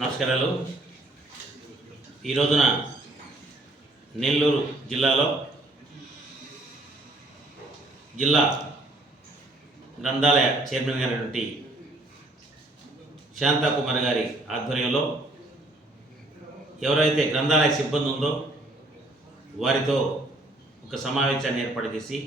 నమస్కారాలు. ఈ రోజున నెల్లూరు జిల్లాలో జిల్లా గ్రంథాలయ చైర్మన్ గారైనటువంటి శాంతాకుమారి గారి ఆధ్వర్యంలో ఎవరైతే గ్రంథాలయ సిబ్బంది ఉందో వారితో ఒక సమావేశాన్ని ఏర్పాటు చేసి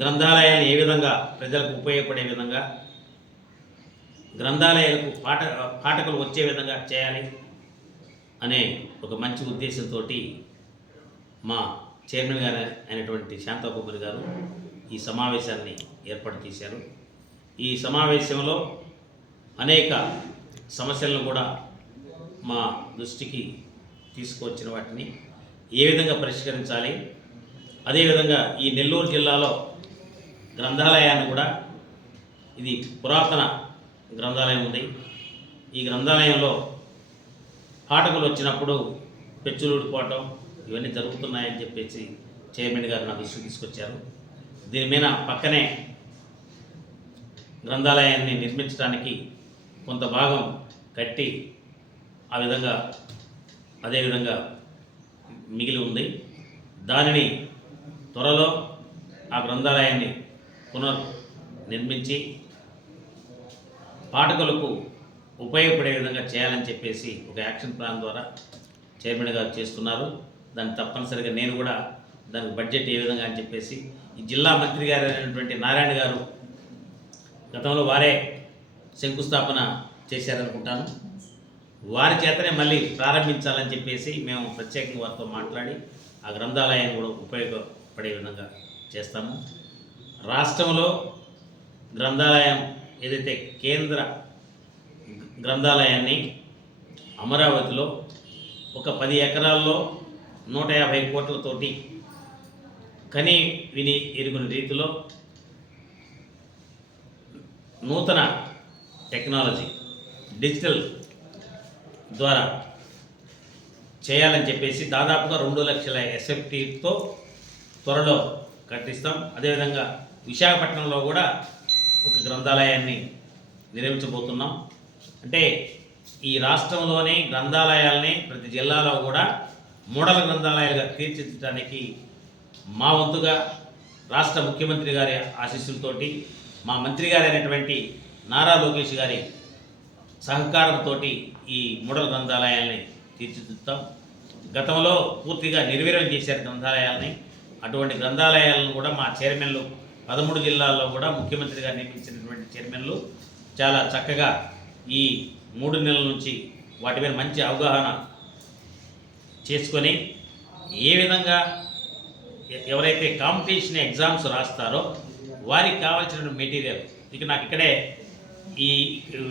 గ్రంథాలయాన్ని ఏ విధంగా ప్రజలకు ఉపయోగపడే విధంగా గ్రంథాలయాలకు పాఠకులు వచ్చే విధంగా చేయాలి అనే ఒక మంచి ఉద్దేశంతో మా చైర్మన్ గారు అయినటువంటి శాంతాకుమారి గారు ఈ సమావేశాన్ని ఏర్పాటు చేశారు. ఈ సమావేశంలో అనేక సమస్యలను కూడా మా దృష్టికి తీసుకువచ్చిన వాటిని ఏ విధంగా పరిష్కరించాలి, అదేవిధంగా ఈ నెల్లూరు జిల్లాలో గ్రంథాలయాన్ని కూడా ఇది పురాతన గ్రంథాలయం ఉంది. ఈ గ్రంథాలయంలో పాఠకులు వచ్చినప్పుడు పెచ్చులు ఊడిపోవటం ఇవన్నీ జరుగుతున్నాయని చెప్పేసి చైర్మన్ గారు నా దృష్టికి తీసుకొచ్చారు. దీని మీద పక్కనే గ్రంథాలయాన్ని నిర్మించడానికి కొంత భాగం కట్టి అదేవిధంగా మిగిలి ఉంది. దానిని త్వరలో ఆ గ్రంథాలయాన్ని నిర్మించి పాఠకులకు ఉపయోగపడే విధంగా చేయాలని చెప్పేసి ఒక యాక్షన్ ప్లాన్ ద్వారా చైర్మన్ గారు చేస్తున్నారు. దాన్ని తప్పనిసరిగా నేను కూడా దానికి బడ్జెట్ ఏ విధంగా అని చెప్పేసి ఈ జిల్లా మంత్రి గారు అయినటువంటి నారాయణ గారు గతంలో వారే శంకుస్థాపన చేశారనుకుంటాను. వారి చేతనే మళ్ళీ ప్రారంభించాలని చెప్పేసి మేము ప్రత్యేకంగా వారితో మాట్లాడి ఆ గ్రంథాలయాన్ని కూడా ఉపయోగపడే విధంగా చేస్తాము. రాష్ట్రంలో గ్రంథాలయం ఏదైతే కేంద్ర గ్రంథాలయాన్ని అమరావతిలో ఒక 10 ఎకరాల్లో 150 కోట్లతోటి కని విని ఎరుగుని రీతిలో నూతన టెక్నాలజీ డిజిటల్ ద్వారా చేయాలని చెప్పేసి దాదాపుగా 2 లక్షల ఎస్ఎఫ్టీతో త్వరలో కట్టిస్తాం. అదేవిధంగా విశాఖపట్నంలో కూడా ఒక గ్రంథాలయాన్ని నిర్మించబోతున్నాం. అంటే ఈ రాష్ట్రంలోని గ్రంథాలయాల్ని ప్రతి జిల్లాలో కూడా మోడల్ గ్రంథాలయాలుగా తీర్చిదిద్దడానికి మా వంతుగా రాష్ట్ర ముఖ్యమంత్రి గారి ఆశీస్సులతోటి మా మంత్రి గారు అయినటువంటి నారా లోకేష్ గారి సహకారంతో ఈ మోడల్ గ్రంథాలయాల్ని తీర్చిదిద్దుతాం. గతంలో పూర్తిగా నిర్వీర్యం చేశారు గ్రంథాలయాల్ని. అటువంటి గ్రంథాలయాలను కూడా మా చైర్మన్లు 13 జిల్లాల్లో కూడా ముఖ్యమంత్రి గారు నియమించినటువంటి చైర్మన్లు చాలా చక్కగా ఈ 3 నెలల నుంచి వాటి మీద మంచి అవగాహన చేసుకొని ఏ విధంగా ఎవరైతే కాంపిటీషన్ ఎగ్జామ్స్ రాస్తారో వారికి కావాల్సిన మెటీరియల్ నాకు ఇక్కడే ఈ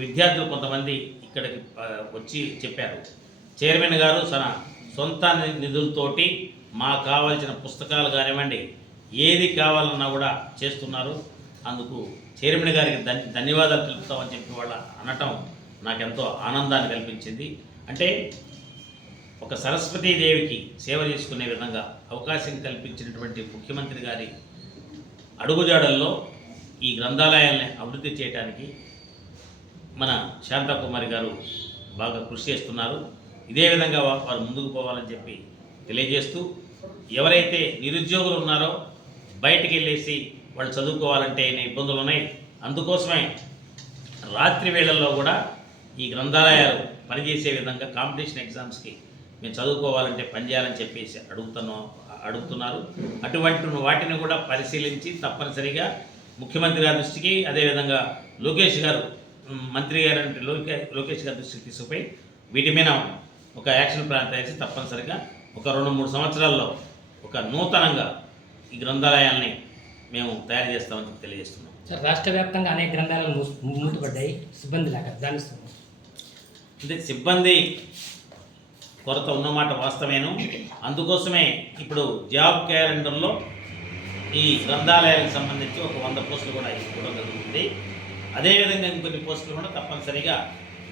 విద్యార్థులు కొంతమంది ఇక్కడికి వచ్చి చెప్పారు, చైర్మన్ గారు తన సొంత నిధులతోటి మాకు కావాల్సిన పుస్తకాలు కానివ్వండి ఏది కావాలన్నా కూడా చేస్తున్నారు. అందుకు చైర్మన్ గారికి ధన్యవాదాలు తెలుపుతామని చెప్పి వాళ్ళ అనటం నాకెంతో ఆనందాన్ని కల్పించింది. అంటే ఒక సరస్వతీదేవికి సేవ చేసుకునే విధంగా అవకాశం కల్పించినటువంటి ముఖ్యమంత్రి గారి అడుగుజాడల్లో ఈ గ్రంథాలయాల్ని అభివృద్ధి చేయడానికి మన శాంతాకుమారి గారు బాగా కృషి చేస్తున్నారు. ఇదే విధంగా వారు ముందుకు పోవాలని చెప్పి తెలియజేస్తూ ఎవరైతే నిరుద్యోగులు ఉన్నారో బయటికి వెళ్ళేసి వాళ్ళు చదువుకోవాలంటే ఎన్ని ఇబ్బందులు ఉన్నాయి. అందుకోసమే రాత్రి వేళల్లో కూడా ఈ గ్రంథాలయాలు పనిచేసే విధంగా కాంపిటీషన్ ఎగ్జామ్స్కి మేము చదువుకోవాలంటే పనిచేయాలని చెప్పేసి అడుగుతున్నారు. అటువంటి వాటిని కూడా పరిశీలించి తప్పనిసరిగా ముఖ్యమంత్రి గారి దృష్టికి అదేవిధంగా లోకేష్ గారు మంత్రి గారు లోకేష్ గారి దృష్టికి తీసుకుపోయి వీటి మీద ఒక యాక్షన్ ప్లాన్ తయారు చేసి తప్పనిసరిగా ఒక 2-3 సంవత్సరాల్లో ఒక నూతనంగా ఈ గ్రంథాలయాల్ని మేము తయారు చేస్తామని తెలియజేస్తున్నాం. సార్, రాష్ట్ర వ్యాప్తంగా అనేక గ్రంథాలయాలు మూతపడ్డాయి సిబ్బంది లేక. దాని అంటే సిబ్బంది కొరత ఉన్నమాట వాస్తవేను. అందుకోసమే ఇప్పుడు జాబ్ క్యాలెండర్లో ఈ గ్రంథాలయాలకు సంబంధించి ఒక 100 పోస్టులు కూడా ఇవ్వడం జరుగుతుంది. అదేవిధంగా ఇంకొన్ని పోస్టులు కూడా తప్పనిసరిగా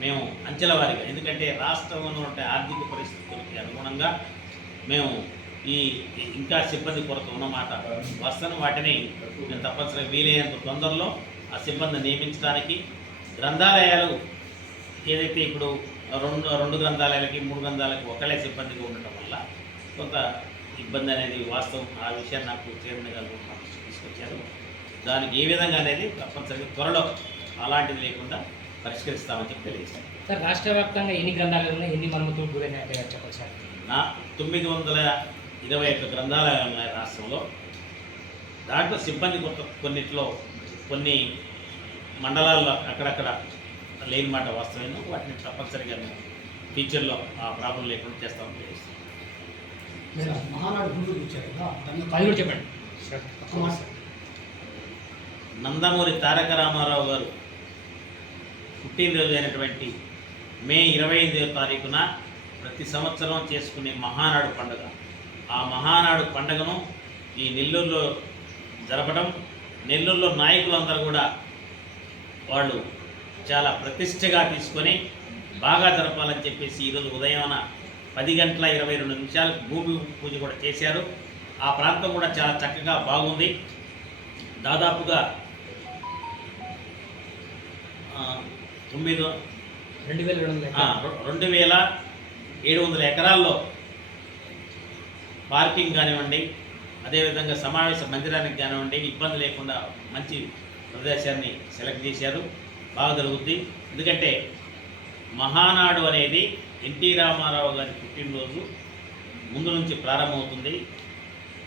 మేము అంచెల వారీగా, ఎందుకంటే రాష్ట్రంలో ఉండే ఆర్థిక పరిస్థితులకి అనుగుణంగా మేము ఇంకా సిబ్బంది కొరత ఉన్నమాట వస్తాను. వాటిని నేను తప్పనిసరిగా వీలైనంత తొందరలో ఆ సిబ్బందిని నియమించడానికి గ్రంథాలయాలు ఏదైతే ఇప్పుడు రెండు గ్రంథాలయాలకి 3 గ్రంథాలకి ఒకళ్ళే సిబ్బందిగా ఉండటం వల్ల కొంత ఇబ్బంది అనేది వాస్తవం. ఆ విషయాన్ని నాకు చైర్మన్ గారు మా దృష్టికి తీసుకొచ్చారు. దానికి ఏ విధంగా అనేది తప్పనిసరిగా త్వరలో అలాంటిది లేకుండా పరిష్కరిస్తామని చెప్పి తెలియజేశాను. సార్ రాష్ట్ర వ్యాప్తంగా ఎన్ని గ్రంథాలయాలు ఉన్నాయి, ఎన్ని మరమ్మతులు గురైనాయంటే చెప్పండి సార్. 921 గ్రంథాలయాలు ఉన్నాయి రాష్ట్రంలో. దాంట్లో సిబ్బంది కొన్నిట్లో కొన్ని మండలాల్లో అక్కడక్కడ లేని మాట వాస్తవమైన వాటిని తప్పనిసరిగా మేము ఫ్యూచర్లో ఆ ప్రాబ్లం లేకుండా చేస్తామని తెలియజేస్తాం. అది కూడా చెప్పండి. నందమూరి తారక రామారావు గారు పుట్టినరోజు అయినటువంటి మే 25వ తారీఖున ప్రతి సంవత్సరం చేసుకునే మహానాడు పండుగ. ఆ మహానాడు పండుగను ఈ నెల్లూరులో జరపడం, నెల్లూరులో నాయకులందరూ కూడా వాళ్ళు చాలా ప్రతిష్టగా తీసుకొని బాగా జరపాలని చెప్పేసి ఈరోజు ఉదయాన 10:22 భూమి పూజ కూడా చేశారు. ఆ ప్రాంతం కూడా చాలా చక్కగా బాగుంది. దాదాపుగా 2,700 ఎకరాల్లో పార్కింగ్ కానివ్వండి, అదేవిధంగా సమావేశ మందిరానికి కానివ్వండి ఇబ్బంది లేకుండా మంచి ప్రదేశాన్ని సెలెక్ట్ చేశారు. బాగా జరుగుద్ది. ఎందుకంటే మహానాడు అనేది ఎన్టీ రామారావు గారి పుట్టినరోజు ముందు నుంచి ప్రారంభమవుతుంది.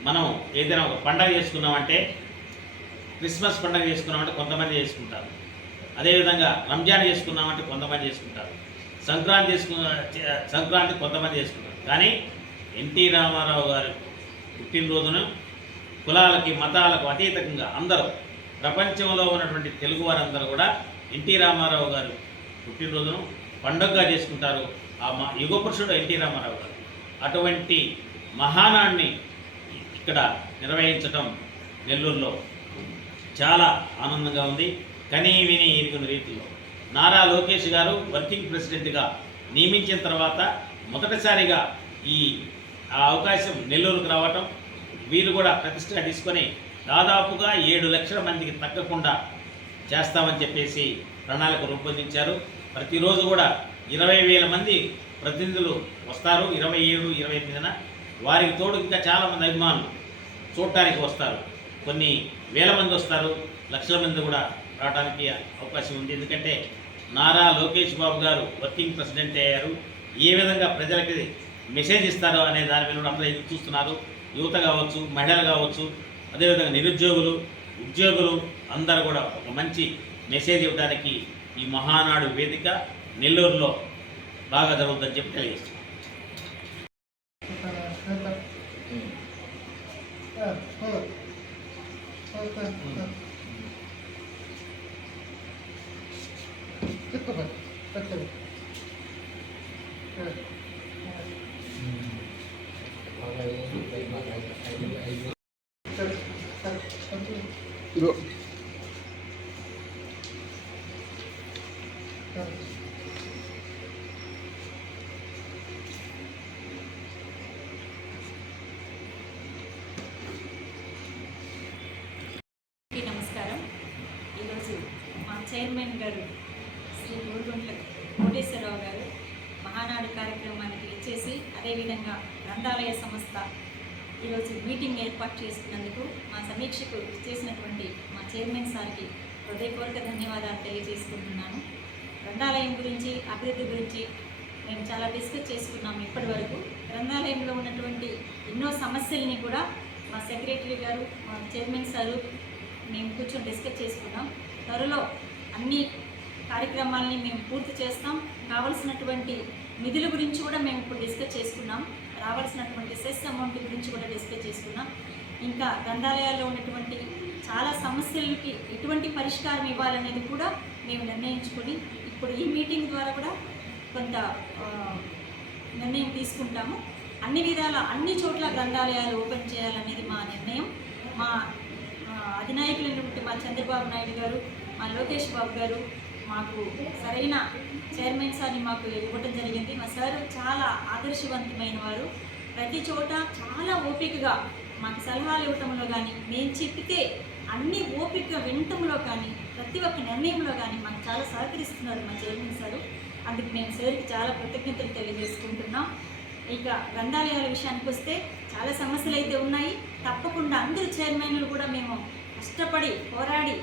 మనం ఏదైనా ఒక పండగ చేసుకున్నామంటే, క్రిస్మస్ పండగ చేసుకున్నామంటే కొంతమంది చేసుకుంటారు. అదేవిధంగా రంజాన్ చేసుకున్నామంటే కొంతమంది చేసుకుంటారు. సంక్రాంతి కొంతమంది చేసుకుంటారు. కానీ ఎన్టీ రామారావు గారి పుట్టినరోజును కులాలకి మతాలకు అతీతంగా అందరూ ప్రపంచంలో ఉన్నటువంటి తెలుగు వారందరూ కూడా ఎన్టీ రామారావు గారు పుట్టినరోజును పండుగగా చేసుకుంటారు. ఆ యుగ పురుషుడు ఎన్టీ రామారావు గారు. అటువంటి మహానాడిని ఇక్కడ నిర్వహించటం నెల్లూరులో చాలా ఆనందంగా ఉంది. కనీ విని ఎరుగున రీతిలో నారా లోకేష్ గారు వర్కింగ్ ప్రెసిడెంట్గా నియమించిన తర్వాత మొదటిసారిగా ఆ అవకాశం నెల్లూరుకు రావటం, వీళ్ళు కూడా ప్రతిష్టగా తీసుకొని దాదాపుగా 7 లక్షల మందికి తగ్గకుండా చేస్తామని చెప్పేసి ప్రణాళిక రూపొందించారు. ప్రతిరోజు కూడా 20,000 మంది ప్రతినిధులు వస్తారు. 27, 28న వారికి తోడు ఇంకా చాలామంది అభిమానులు చూడటానికి వస్తారు. కొన్ని వేల మంది వస్తారు, లక్షల మంది కూడా రావడానికి అవకాశం ఉంది. ఎందుకంటే నారా లోకేష్ బాబు గారు వర్కింగ్ ప్రెసిడెంట్ అయ్యారు. ఏ విధంగా ప్రజలకి మెసేజ్ ఇస్తారో అనే దాని మీద అందరూ ఎదురు చూస్తున్నారు. యువత కావచ్చు, మహిళలు కావచ్చు, అదేవిధంగా నిరుద్యోగులు, ఉద్యోగులు అందరూ కూడా ఒక మంచి మెసేజ్ ఇవ్వడానికి ఈ మహానాడు వేదిక నెల్లూరులో బాగా జరుగుతుందని చెప్పి తెలియజేస్తున్నాను. నమస్కారం. ఈరోజు మా చైర్మన్ గారు శ్రీ గోరుగుంట్ల కోటేశ్వరరావు గారు మహానాడు కార్యక్రమానికి ఇచ్చేసి, అదేవిధంగా గ్రంథాలయ సంస్థ ఈరోజు మీటింగ్ ఏర్పాటు చేసుకున్నందుకు మా సమీక్షకు చేసినటువంటి మా చైర్మన్ సార్కి హృదయపూర్వక ధన్యవాదాలు తెలియజేసుకుంటున్నాను. గ్రంథాలయం గురించి, అభివృద్ధి గురించి మేము చాలా డిస్కస్ చేసుకున్నాము. ఇప్పటి వరకు గ్రంథాలయంలో ఉన్నటువంటి ఎన్నో సమస్యల్ని కూడా మా సెక్రటరీ గారు, మా చైర్మన్ సారు మేము కూర్చొని డిస్కస్ చేసుకున్నాం. త్వరలో అన్ని కార్యక్రమాలని మేము పూర్తి చేస్తాం. కావలసినటువంటి నిధుల గురించి కూడా మేము ఇప్పుడు డిస్కస్ చేసుకున్నాం. రావాల్సినటువంటి సెస్ అమౌంట్ గురించి కూడా డిస్కస్ చేసుకున్నాం. ఇంకా గ్రంథాలయాల్లో ఉన్నటువంటి చాలా సమస్యలకి ఎటువంటి పరిష్కారం ఇవ్వాలనేది కూడా మేము నిర్ణయించుకొని ఇప్పుడు ఈ మీటింగ్ ద్వారా కూడా కొంత నిర్ణయం తీసుకుంటాము. అన్ని విధాల అన్ని చోట్ల గ్రంథాలయాలు ఓపెన్ చేయాలనేది మా నిర్ణయం. మా అధినాయకులైనటువంటి మా చంద్రబాబు నాయుడు గారు, మా లోకేష్ బాబు గారు మాకు సరైన చైర్మన్ సార్ని మాకు ఇవ్వడం జరిగింది. మా సార్ చాలా ఆదర్శవంతమైన వారు. ప్రతి చోట చాలా ఓపికగా మాకు సలహాలు ఇవ్వటంలో కానీ, మేము చెప్పితే అన్ని ఓపికగా వినటంలో కానీ, ప్రతి ఒక్క నిర్ణయంలో కానీ మాకు చాలా సహకరిస్తున్నారు మా చైర్మన్ సారు. అందుకు మేము సార్కి చాలా కృతజ్ఞతలు తెలియజేసుకుంటున్నాం. ఇక గ్రంథాలయాల విషయానికి వస్తే చాలా సమస్యలు అయితే ఉన్నాయి. తప్పకుండా అందరూ చైర్మన్లు కూడా మేము కష్టపడి పోరాడి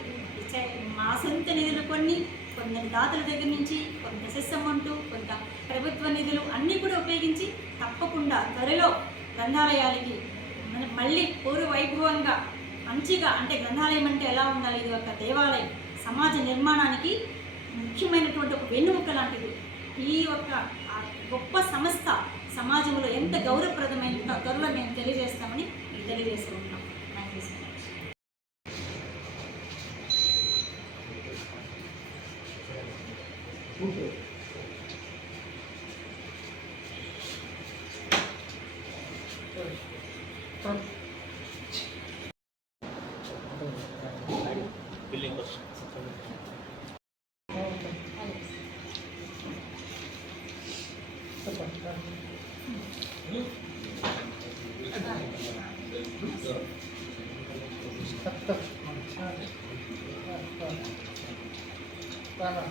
మా సొంత నిధులు కొందరి దాతల దగ్గర నుంచి కొంత సెస్ అమౌంట్, కొంత ప్రభుత్వ నిధులు అన్నీ కూడా ఉపయోగించి తప్పకుండా త్వరలో గ్రంథాలయాలకి మళ్ళీ పూర్వ వైభవంగా మంచిగా, అంటే గ్రంథాలయం అంటే ఎలా ఉండాలి, ఇది ఒక దేవాలయం, సమాజ నిర్మాణానికి ముఖ్యమైనటువంటి ఒక వెన్నుముక లాంటిది. ఈ యొక్క గొప్ప సంస్థ సమాజంలో ఎంత గౌరవప్రదమైన త్వరలో మేము తెలియజేస్తామని తెలియజేసుకుంటున్నాం. Thank you so much. Billing కోసం Tama.